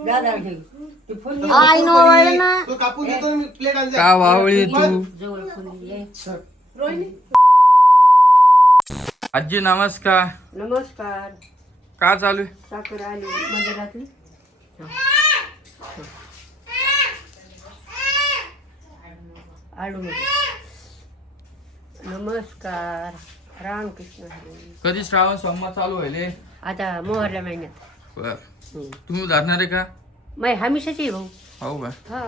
आई नवळ ना तो कापून देतो मी प्लेट आणते. का वावळी तू आजी नमस्कार. नमस्कार. का चालू आहे? साखर आली मंदिरातून. आलू नमस्कार. रामकृष्ण हरी. कधी श्रावण सोमवार चालू व्हायले? आता मोहरल्या महिन्यात. बर तुम्ही उदाहरणार आहे का? मै हमेशाची भाऊ. हो का? हा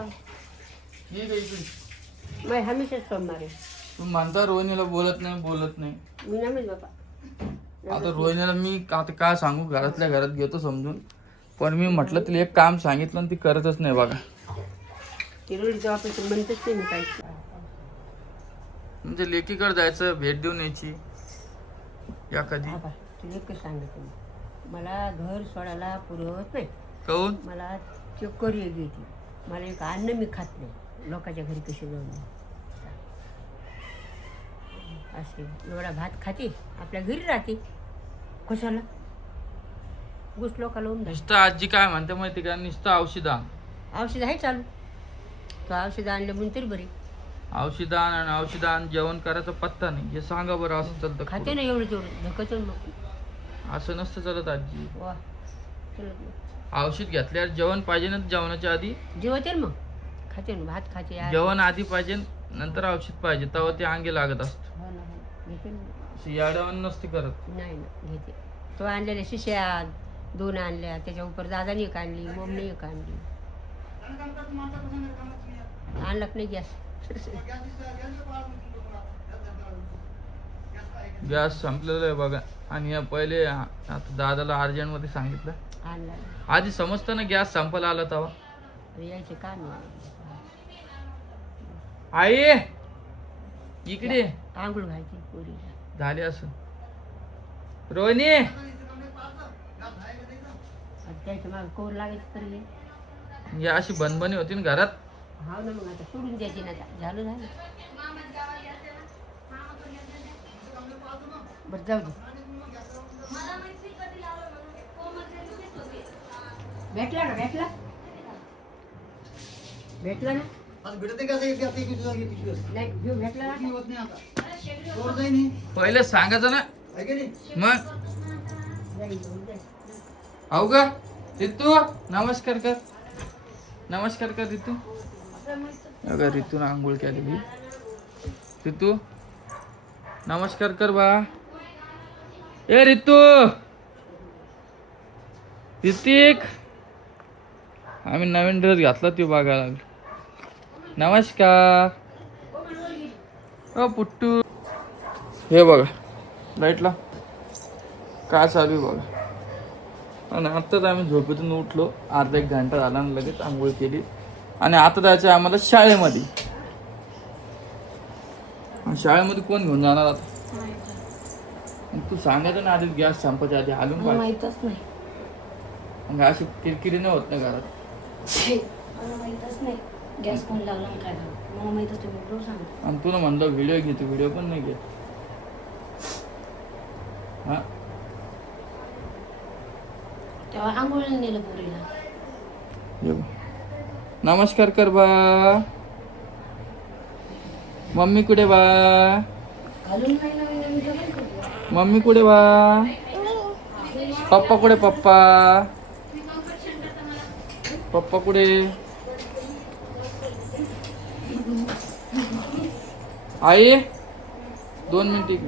ये का इकडे. मै हमेशाच सोमवार आहे. तुम्ही म्हणता रोहिणीला बोलत नाही. मी नमेच बाबा. आता रोहिणीला मी आता काय सांगू, घरातल्या घरात घेतो समजून, पण मी म्हटलं तिला एक काम सांगितलं आणि ती करतच नाही बघा. ती रोडीचं ऑपरेशन म्हणतच नाही मी काही. म्हणजे लेकीकडे जायचं, भेट देऊन यायची या कधी. तुला एकच सांगत मला घर सोडायला पुरवत नाही. काहून? मला चक्कर येते. मला एक अन्न मी खात नाही. लोकांच्या घरी कशी जाऊन असे एवढा भात खाते, आपल्या घरी राहते. कशाला गोष्ट लोकांना होऊन नुसतं आजी काय म्हणते माहिती का, नुसतं औषध आहे चालू. तो औषध आणलं म्हणून तरी बरे. औषधान जेवण करायचा पत्ता नाही. हे सांगा बरं, असं चालतं? खाते ना एवढं तेवढं धकत मग. असं नसतं चालत आजी. वा चलत नाही. औषध घेतल्यावर जेवण पाहिजे ना, जेवणाच्या आधी जेवते ना मग. खाते ना भात खाते. जेवण आधी पाहिजे, नंतर औषध पाहिजे, तेव्हा ते अंगी लागत असतं. हो ना घेते ना. याडवण नसते करत. नाही ना घेते. तो आणलेल्या शिष्या 2 आणल्या, त्याच्या उपर दादानी एक आणली, मम्मी एक आणली. आणला नाही गॅस. गॅस संपलेला आहे बघा. आणि पहिले आता दादाला अर्जंट मध्ये सांगितलं. आणला आधी समजतं ना गॅस संपायला आला तेव्हा. यायचे काम नाही. आई इकडे आंघोळ घालते पोरीला. झाले असं. रोहिणी त्याच्या मागे कोर लागायचं तरी ही अशी बनबनी होती ना घरात. हा ना मग आता सोडून द्यायची ना. झालं बरं जाऊ दे. भेटला ना. आज भेटते का ते आता किती जागी पिशवी असते. नाही घेऊ भेटला ना. होत नाही आता. जोर जाई नाही. पहिले सांगायचं ना आहे की नाही? मग. जाईल. हो का रितू, नमस्कार कर रितू. अगं रितून आंघोळ केली. रितू नमस्कार कर बा. ए रितू, रितिक, आम्ही नवीन ड्रेस घातला ते बघायला लागलो. नमस्कार. ओ पुट्टू, हे बघा लाईटला काय चालू आहे बघा. आणि आत्ताच आम्ही झोपेतून उठलो, अर्धा 1 घंटा झाला आणि लगेच आंघोळ केली. आणि आता जायचं आहे आम्हाला शाळेमध्ये. शाळेमध्ये कोण घेऊन जाणार आता? तू सांगायचं ना आधी, गॅस संपायच्या आधी हालून पाहिजे. माहीतच नाही. मग अशी किरकिरी नाही होत ना घरात. मला माहीतच नाही गॅस कोण लावला काय मला माहीतच नाही. बरोबर सांग. आणि तुला म्हणलं व्हिडिओ घेतो, व्हिडिओ पण नाही घेत. हा तेव्हा आंघोळ नेलं पोरीला. ये बघ. नमस्कार कर बा. मम्मी कुठे बा? घालून नाही नवीन डबल करू. मम्मी कुठे बा? पप्पा कुठे? पप्पा कुठे? आई 2 मिनिट.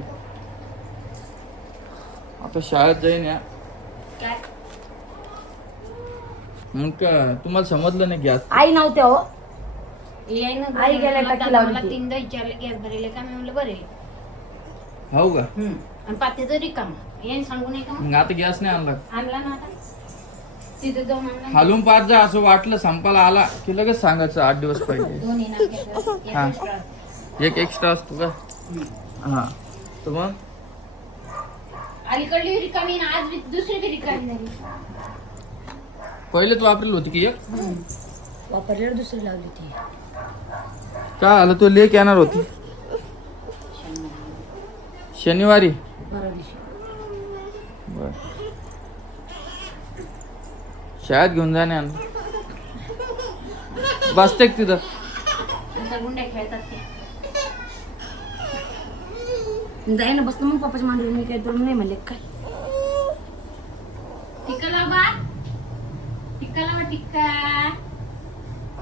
आता शाळेत जाईन या. काय मग का तुम्हाला समजलं नाही गॅस? आई नव्हत्या हो. आई गेल्या टाकी लावली 3दा विचारले गॅस भरेले का. मी म्हणलं बरे. हो का? आणि पाते तरी काम याने सांगू नये का. मग आता गॅस नाही आणला? आणला ना आता तिथे जाऊन आणला. हालून पाच जा. असं वाटलं संपायला आला की लगेच सांगायचं 8 दिवस पहिले. 2 येणार घेतलं. हा. एक extra. एक एक्स्ट्रा असतो का? हा. तर मग अलीकडली रिकामी ना आज दुसरी बी रिकामी झाली. पहिलेच वापरेल होती की एक वापरल्यावर दुसरी लावली ती. काय आलं? तो लेक येणार होती शनिवारी. बर शाळेत घेऊन जाणे आणलं. बसते का तिथं? नंतर गुंड्या खेळतात ते. जाई ना बसतो मग पप्पाच्या मांडीवर. मी काय तुला नाही म्हणले काय. टिक्का लाव बा. टिक्का लावा टिक्का.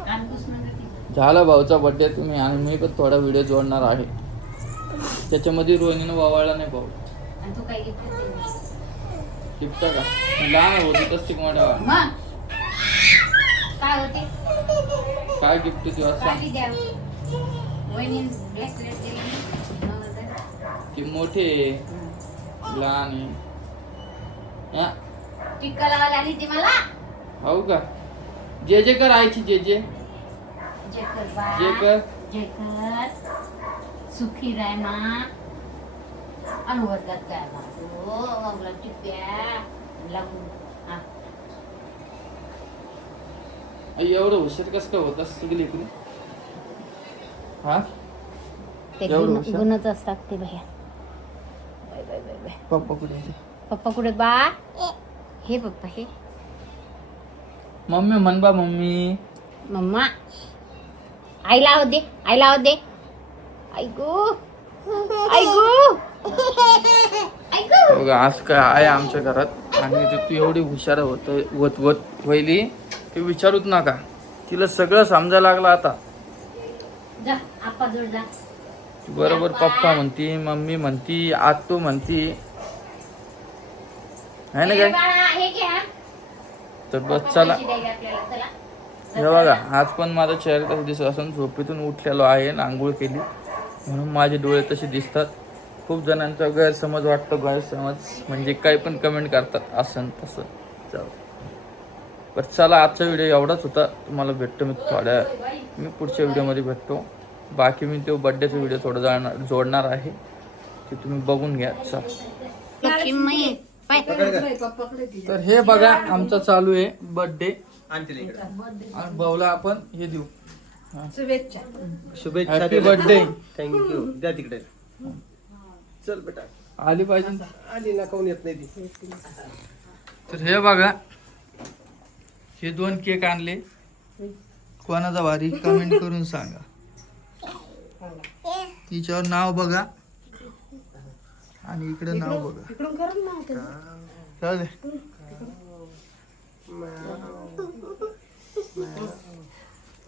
कान पुसणं का टिक्का? झाला भाऊचा बर्थडे तुम्ही आणि मी पण थोडा व्हिडिओ जोडणार आहे. त्याच्यामध्ये रोहिणीनं वावळला नाही भाऊ. आणि तू काय गिफ्ट टिपता का लहान होती तसं मोठ्या मग काय होते? काय गिफ्ट देऊ असं काठी द्या. वहिनी ब्रेसलेट दिलं 9,000. की मोठे लहान आहे. हा? टिक्का लावायला आली ती मला. हो का? जे जे कर आयची जे जे जय कर बा. जे कर. जय कर. सुखी राय मा. अनुवर्गात काय मा हो मला टिप्प्या लागून. हा एवढं हुशार कसं काय होत असं सगळी इकडे? हा ते एवढं हुशार? गुणच असतात ते भैया. Bye bye bye bye. पप्पा कुठे आहे? पप्पा कुठे बा? हे पप्पा हे. मम्मी म्हण बा मम्मी. मम्मा आईला आवाज दे. आईला आवाज दे. ऐकू ऐकू ऐकू. बघा आज काय आहे आमच्या घरात आणि तू एवढी हुशार होत व्हायली ते विचारूच नका. तिला सगळं समजायला लागलं आता. जा आप्पा जोड जा. बरोबर पप्पा म्हणती, मम्मी म्हणती, आतू म्हणती, आहे ना हे काय? बाळा, हे घ्या. तर बस पप्पा चला. पैसे द्यायला आपल्याला. चला. हे बघा आज पण माझा चेहरा तसा दिसत असून झोपेतून उठलेलो आहे आणि आंघोळ केली म्हणून माझे डोळे तसे दिसतात. खूप जणांचा गैरसमज वाटतो. गैरसमज म्हणजे काही पण कमेंट करतात असं तसं. जाऊ बरं चला आजचा व्हिडिओ एवढाच होता. तुम्हाला भेटतो मी पुढच्या व्हिडिओमध्ये भेटतो. बाकी मी तो बड्डेचा व्हिडिओ थोडं जोडणार आहे ते तुम्ही बघून घ्या. चला तर हे बघा आमचा चालू आहे बर्थडे आणते इकडे. आणि भाऊला आपण हे देऊ. शुभेच्छा. Happy birthday. थँक्यू. द्या तिकडे. चल बेटा. आली पाहिजे ना. आली ना कोण येत नाही ती. तर हे बघा हे 2 केक आणले. कोणाचा भारी कमेंट करून सांगा. तिच्यावर नाव बघा आणि इकडे नाव बघा. चालेल.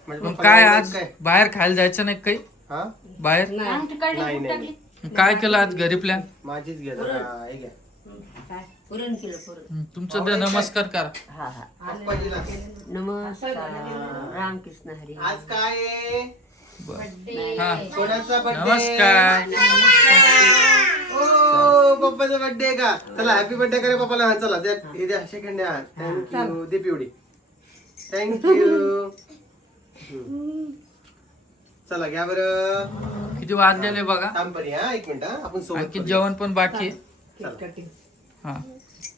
मग काय आज बाहेर खायला जायचं नाही काही? हा बाहेर नाही नाही काय केलं आज घरी प्लॅन? माझीच घ्या. हे घ्या. पुरण केलं पुरण. तुमचं ते नमस्कार करा. हा हा. पप्पाजीला. नमस्कार रामकृष्ण हरी. आज काय आहे? बरं. हा कोणाचा बर्थडे? नमस्कार. ओ पप्पाचा बर्थडे आहे का? चला हॅपी बर्थडे करे पप्पाला. हा चला द्या. हे द्या सेकंड द्या. थँक्यू. दे पिवडी. थँक्यू. चला घ्या बरं. किती वाजलेले बघा. थांब बरी. हा 1 मिनिट. हा आपण सोबत आणखी करूया. जेवण पण बाकी आहे. चला. हा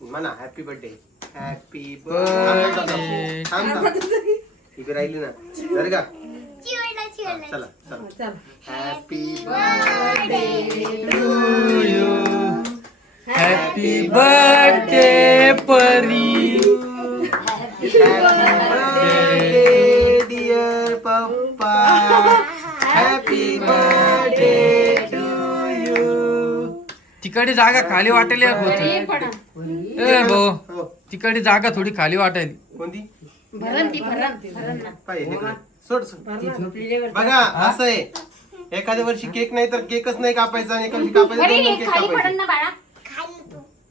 म्हणा हॅपी बर्थडे. Happy birthday. इकडे राहिली ना बरं का. चला चला. Happy happy birthday Pari. Dear पप्पा. Happy birthday to you. तिकडे जागा खाली वाटेल यार होती. ए भाऊ तिकडे जागा थोडी खाली वाटायली. कोणती? भरण ती भरण ना. पाहिजे. सोड सोड. झोपलेल्यावर बघा असं आहे एखाद्या वर्षी केक नाही तर केकच नाही कापायचा आणि एका वर्षी कापायचा अरे 2 हे केक खाली कापायचे. पडन ना बाळा.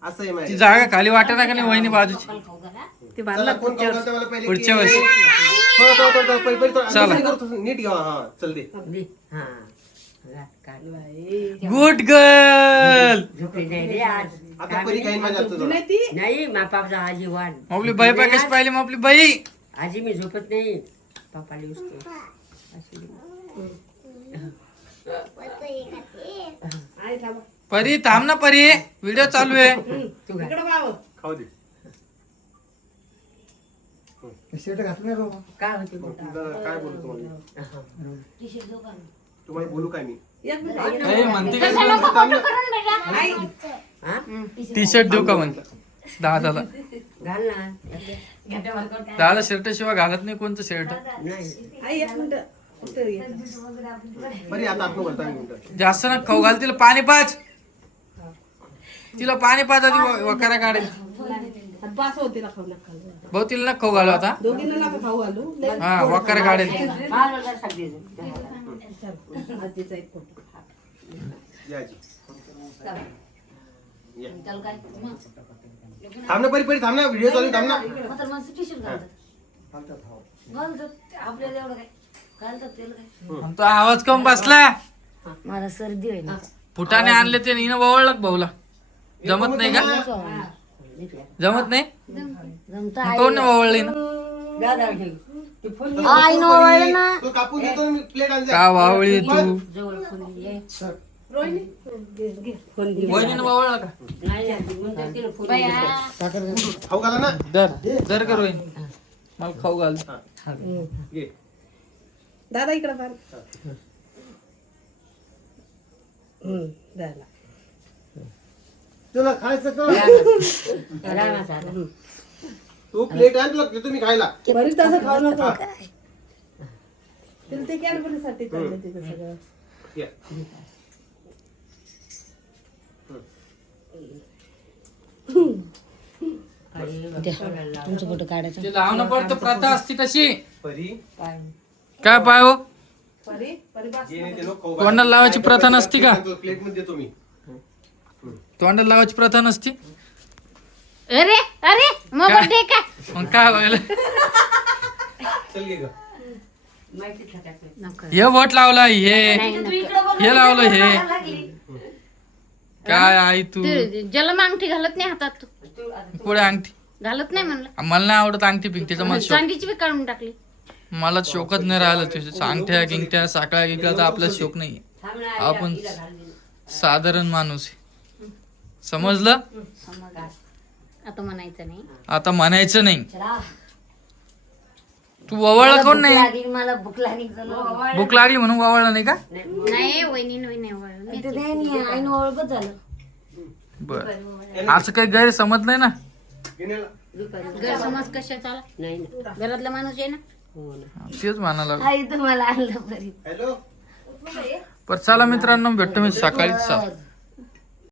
असं आहे ती माहिती. जागा खाली वाटत का नाही वहिनी बाजूची? खाऊ घाला. चला, कोण खाऊ घालतं मला पहिले पुढच्या केक? वर्षी. हो, पहिले चला. नीट घ्या. हा चल दे. हा काढ. Good girl. झोपली नाही रे आज. आता परी काही माझ्या हातचं जरा. नाही मापाचा आजी वाढ. आपली बाई पाय कशी पाहिली मग आपली बाई. आजी मी झोपत नाही. पापाली उसतो परी थांब ना परी व्हिडिओ चालू आहे. तू घाल. खाऊ दे. काय होते तुला काय बोलू तुम्हाला? टी शर्ट देऊ का? तुम्हाला बोलू काय मी? ए, म्हणते तसं का नको फोटो करून बेटा. टी शर्ट देऊ का म्हणते दादाला. घाल ना दादा शर्ट शिवाय घालत नाही कोणतं शर्ट. नाही बरी आता आपण बोलतो मिनिट. जास्त ना खाऊ घाल, तिला पाणी पाच, तिला पाणी पाच आधी वकारा काढेल. पास होते ना खाऊ नका भाऊ तिला ना खाऊ घालू आता. दोघींना नका खाऊ घालू हा वकारा काढेल. आजीचा एक फोटो या आजी. या. त्याला काय मग थांब ना परी थांब ना, व्हिडिओ चालू आहे, थांब ना. म्हातारं माणसं टी-शर्ट घालतात आपल्याला एवढं काय घालतात त्याला काय. आणि तो आवाज कम बसला. मला सर्दी आहे ना. फुटाने आणले ते हिनं वळलं का भाऊला. जमत नाही का? जमत नाही जमता कोण वळली ना आई नवळलं ना. तो कापून देतो ना मी, प्लेट आणजा. का वावळी तू. जवळ फोन ये. वहिनीनं वळलं का. तिला फोन बाया. खाऊ घाला ना. दर कर वहिनी, मला खाऊ घाल. घे. दादा इकडे फार झाला तुला खायचं का? रानाचा. तू प्लेट आण, तुला देतो मी खायला. बरी तसं खाऊ नका तिला ते कॅडबरीसाठी चाललं तिथं सगळं. या. तुमचं फोटो काढायचं. ते लावणं पडतं, प्रथा असती तशी. परी काय पाय हो, परी परी बस जे नाही ते लोक खाऊ घाला. तोंडाला लावायची प्रथा नसती का? प्लेट मध्ये देतो मी. तोंडाला लावायची प्रथा नसती. अरे अरे मग बर्थडे का. मग काय व्हायला. चल घे ग. माहितीच का त्याचं? हे बोट लावला, हे लावलं, हे काय आई तू ज्याला मांगठी घालत नाही हातात तू पुढे अंगठी. घालत नाही म्हणलं. मला नाही आवडत अंगठी पिंगटीचा. मला शोक, चांदीची बी काढून टाकली. मला शोकच नाही राहिलं तुझ्या अंगठ्या गिंगठ्या साखळ्या गिंकळ्या तर आपला शोक नाही. थांब ना, आपण तिला घाल दे. साधारण माणूस आहे. समजलं. समज आता म्हणायचं नाही. आता म्हणायचं नाही. चला. तू वळला कोण नाही. लागली मला भूक लागली चला. भूक लागली म्हणून वळला नाही का. नाही वहिनी नाही वळलं. आईन ओळखच झालं. बर, असं काही गैरसमज नाही ना. गिन्याला. गैरसमज कशाचा आला. नाही ना. घरातला माणूस आहे ना. हो ना. तेच म्हणाला. आई तुम्हाला आणलं बरी. हॅलो. पर चला मित्रांनो, भेटतो मी सकाळी 7.